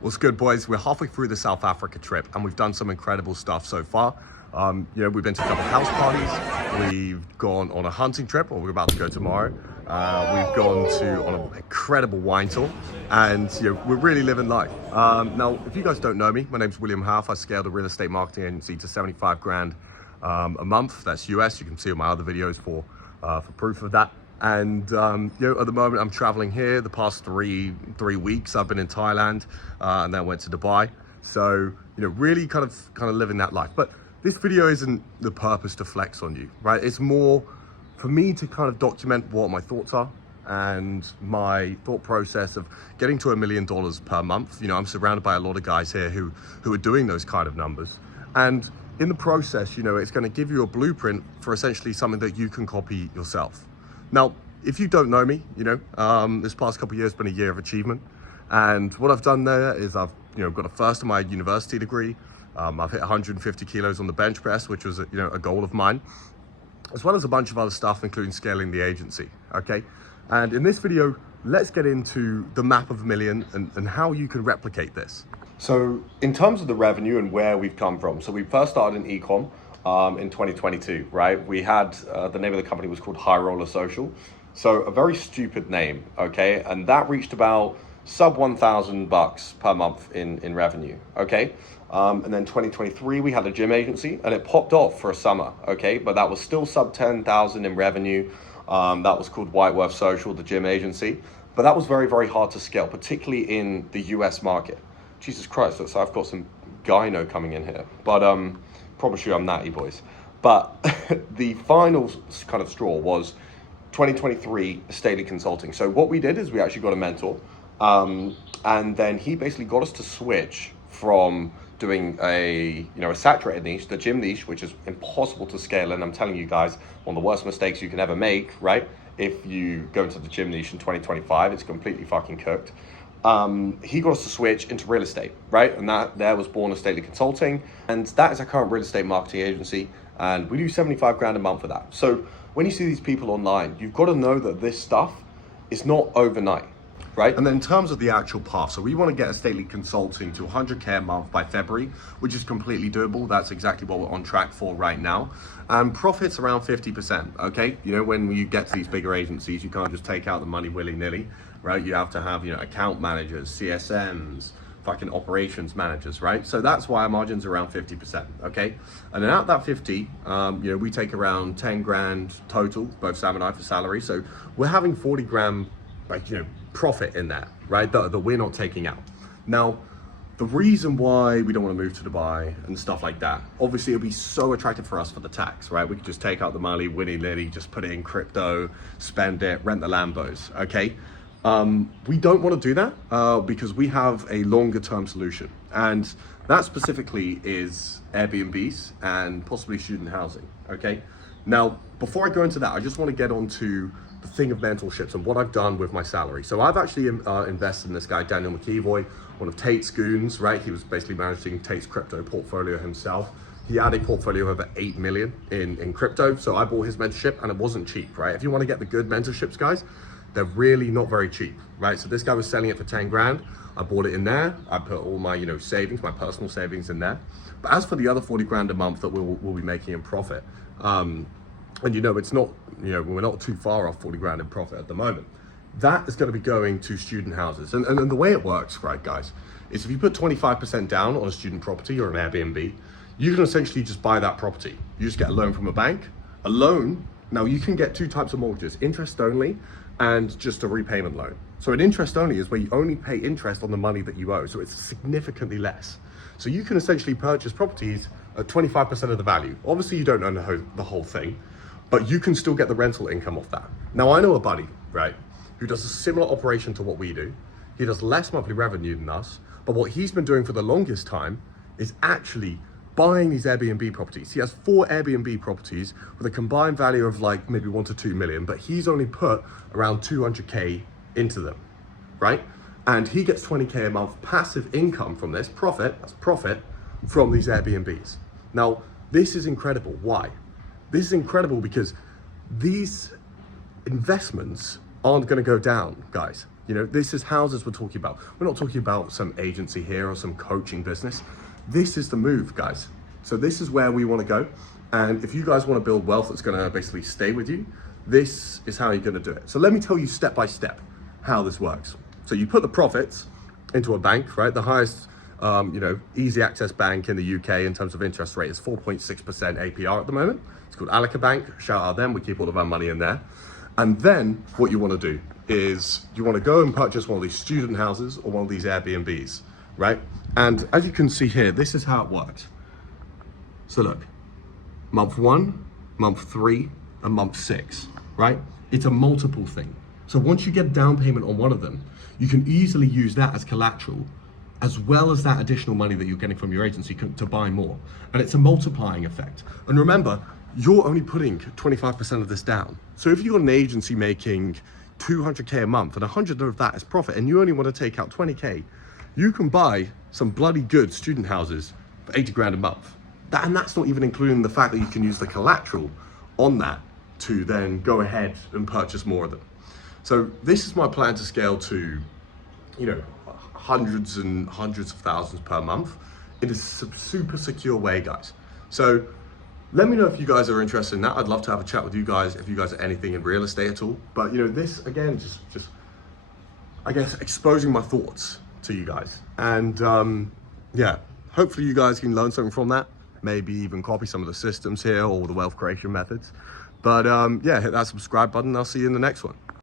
What's good, boys? We're halfway through the South Africa trip and we've done some incredible stuff so far. We've been to a couple house parties, we've gone on a hunting trip, or we're about to go tomorrow. We've gone on an incredible wine tour, and we're really living life. Now, if you guys don't know me, my name's William Half. I scaled a real estate marketing agency to 75 grand a month. That's US. You can see all my other videos for proof of that. And at the moment I'm traveling here. The past three weeks I've been in Thailand, and then went to Dubai. So really kind of living that life. But this video isn't the purpose to flex on you, right? It's more for me to kind of document what my thoughts are and my thought process of getting to $1 million per month. I'm surrounded by a lot of guys here who are doing those kind of numbers, and in the process, it's going to give you a blueprint for essentially something that you can copy yourself. Now, if you don't know me, this past couple of years has been a year of achievement. And what I've done there is I've, got a first in my university degree. I've hit 150 kilos on the bench press, which was, a goal of mine, as well as a bunch of other stuff, including scaling the agency, okay? And in this video, let's get into the map of a million and how you can replicate this. So in terms of the revenue and where we've come from, so we first started in e-com. In 2022, right? We had, the name of the company was called High Roller Social. So a very stupid name, okay? And that reached about sub $1,000 per month in revenue, okay? And then 2023, we had a gym agency and it popped off for a summer, okay? But that was still sub 10,000 in revenue. That was called Whiteworth Social, the gym agency. But that was very, very hard to scale, particularly in the US market. Jesus Christ, so I've got some gyno coming in here. But, promise you I'm natty, boys. But the final kind of straw was 2023 Staley Consulting. So what we did is we actually got a mentor, and then he basically got us to switch from doing a saturated niche, the gym niche, which is impossible to scale. And I'm telling you guys, one of the worst mistakes you can ever make, right? If you go into the gym niche in 2025, it's completely fucking cooked. He got us to switch into real estate, right? And that there was born as Staley Consulting, and that is our current real estate marketing agency, and we do 75 grand a month for that. So when you see these people online, you've got to know that this stuff is not overnight, right? And then in terms of the actual path, so we want to get a Staley Consulting to 100K a month by February, which is completely doable. That's exactly what we're on track for right now. And profits around 50%, okay? When you get to these bigger agencies, you can't just take out the money willy-nilly, right? You have to have, account managers, CSMs, fucking operations managers, right? So that's why our margin's around 50%, okay? And then out that 50, we take around 10 grand total, both Sam and I, for salary. So we're having 40 grand, profit in that, right? That we're not taking out. Now, the reason why we don't want to move to Dubai and stuff like that, obviously it'll be so attractive for us for the tax, right? We could just take out the money, willy-nilly, just put it in crypto, spend it, rent the Lambos, okay? We don't want to do that because we have a longer term solution, and that specifically is Airbnbs and possibly student housing, okay? Now, before I go into that, I just want to get onto the thing of mentorships and what I've done with my salary. So I've actually invested in this guy, Daniel McEvoy, one of Tate's goons, right? He was basically managing Tate's crypto portfolio himself. He had a portfolio of over 8 million in crypto. So I bought his mentorship, and it wasn't cheap, right? If you want to get the good mentorships, guys, they're really not very cheap, right? So this guy was selling it for 10 grand. I bought it in there. I put all my, savings, my personal savings in there. But as for the other 40 grand a month that we'll be making in profit, and it's not, we're not too far off 40 grand in profit at the moment. That is going to be going to student houses. And the way it works, right, guys, is if you put 25% down on a student property or an Airbnb, you can essentially just buy that property. You just get a loan from a bank. A loan, now you can get two types of mortgages, interest only and just a repayment loan. So an interest only is where you only pay interest on the money that you owe. So it's significantly less. So you can essentially purchase properties at 25% of the value. Obviously you don't own the whole thing, but you can still get the rental income off that. Now I know a buddy, right, who does a similar operation to what we do. He does less monthly revenue than us, but what he's been doing for the longest time is actually buying these Airbnb properties. He has 4 Airbnb properties with a combined value of like maybe 1 to 2 million, but he's only put around 200K into them, right? And he gets 20K a month passive income from this, that's profit from these Airbnbs. Now, this is incredible. Why? This is incredible because these investments aren't going to go down, guys. You know, this is houses we're talking about. We're not talking about some agency here or some coaching business. This is the move, guys. So this is where we want to go. And if you guys want to build wealth that's going to basically stay with you, this is how you're going to do it. So let me tell you step by step how this works. So you put the profits into a bank, right? The highest, easy access bank in the UK in terms of interest rate is 4.6% APR at the moment. It's called Alika Bank. Shout out them. We keep all of our money in there. And then what you want to do is you want to go and purchase one of these student houses or one of these Airbnbs, right? And as you can see here, this is how it works. So look, month 1, month 3, and month 6, right? It's a multiple thing. So once you get down payment on one of them, you can easily use that as collateral, as well as that additional money that you're getting from your agency to buy more. And it's a multiplying effect. And remember, you're only putting 25% of this down. So if you've got an agency making 200K a month and 100 of that is profit, and you only want to take out 20K, you can buy some bloody good student houses for 80 grand a month. And that's not even including the fact that you can use the collateral on that to then go ahead and purchase more of them. So this is my plan to scale to, hundreds and hundreds of thousands per month in a super secure way, guys. So let me know if you guys are interested in that. I'd love to have a chat with you guys if you guys are anything in real estate at all. But this again, just I guess exposing my thoughts to you guys. And hopefully you guys can learn something from that. Maybe even copy some of the systems here or the wealth creation methods. But hit that subscribe button. I'll see you in the next one.